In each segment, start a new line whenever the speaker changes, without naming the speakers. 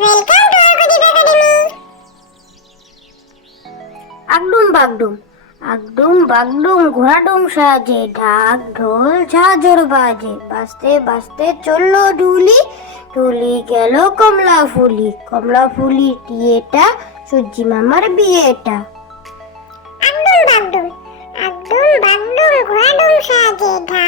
Welcome to academy
আগডুম বাগডুম আগডুম বাগডুম ঘোড়াডুম সাজে ঢাক ঢোল ঝাঁঝর বাজে। বাজতে বাজতে চলল ঢুলি ঢুলি গেল কমলা ফুলি। কমলা ফুলি টিয়েটা সূর্যি মামার বিয়েটা।
আগডুম বাগডুম আগডুম বাগডুম ঘোড়াডুম সাজে ঢাক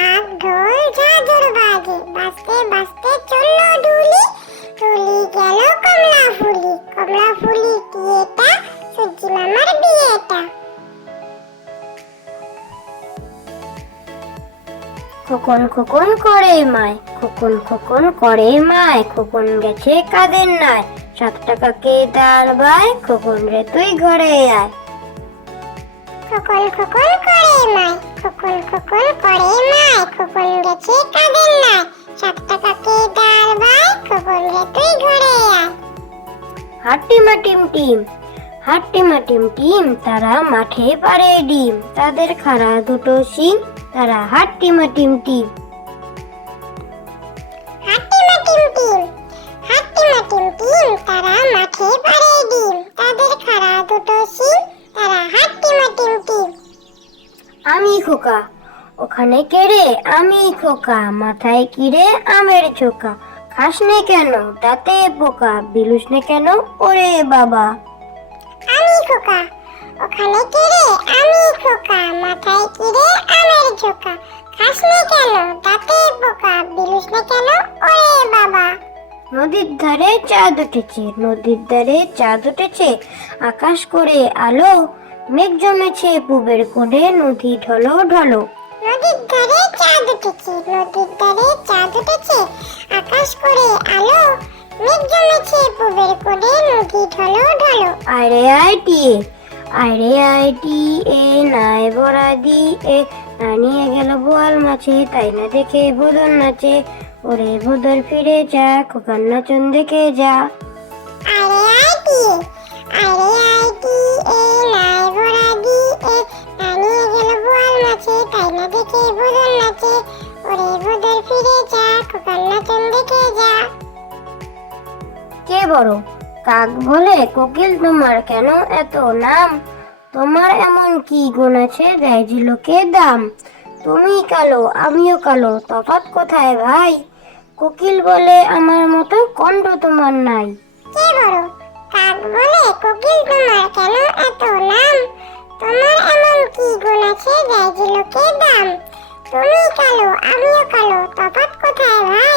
বিয়েটা
খোকন খোকন করে মায় খোকন খোকন করে মায় খোকন গেছে কাদের নাই সাত টাকাকে দাঁড় বাই খোকন রে তুই ঘরে আয়।
খোকন খোকন করে মায় খোকন খোকন করে মায় খোকন গেছে কাদের নাই সাত টাকাকে দাঁড় ভাই খোকন রে তুই ঘরে আয়।
হাট্টিমা টিম টিম হাট্টিমা টিম তারা মাঠে পারে ডিম। তাদের খাড়া দুটো শিং তারা হাট্টিমা টিম টিম
হাট্টিমা টিম টিম হাট্টিমা টিম তারা মাঠে পারে ডিম। তাদের খাড়া দুটো শিং তারা হাট্টিমা টিম
আমি খোকা ওখানে কেড়ে আমি খোকা মাথায় কিরে আমের ছোকা। খাস নে কেন? দাঁতে পোকা বিলুস নে কেন? ওরে বাবা।
খোকা? ওখানে কিরে আমি খোকা। মাথায় কিরে আমের ঝোকা। খাস নে কেন? দাঁতে বিলুস নে কেন? ওরে বাবা।
নদীর ধারে চাঁদ উঠেছে নদীর ধারে চাঁদ উঠেছে। আকাশ করে আলো মেঘ জমেছে পুবের কোণে নদী ঢলো ঢলো।
নদীর ধারে চাঁদ উঠেছে নদীর ধারে চাঁদ উঠেছে। আকাশ করে জমেছে পুবের কোণে নদী ঢলো ঢলো।
আরে আই টি আরে আই টি এ নাই বড়া দি এ। নিয়ে গেল বোয়াল মাছে তাই না দেখে বোদর নাচে। ওরে বোদর ফিরে যা খোকার নাচন দেখে যা।
আরে আইটি আরে আইটি এ নাই বড়া দি এ।
বড়। কাক বলে, কোকিল, তোমার কেন এত নাম? তোমার এমন কি গুণ আছে? দেয় যে লোকে দাম? তুমি কালো, আমিও কালো, তফাৎ কোথায় ভাই? কোকিল বলে, আমার মতো কণ্ঠ তোমার নাই।
কে বড়? কাক বলে, কোকিল, তোমার কেন এত নাম? তোমার এমন কি গুণ আছে? দেয় যে লোকে দাম? তুমি কালো, আমিও কালো, তফাৎ কোথায় ভাই?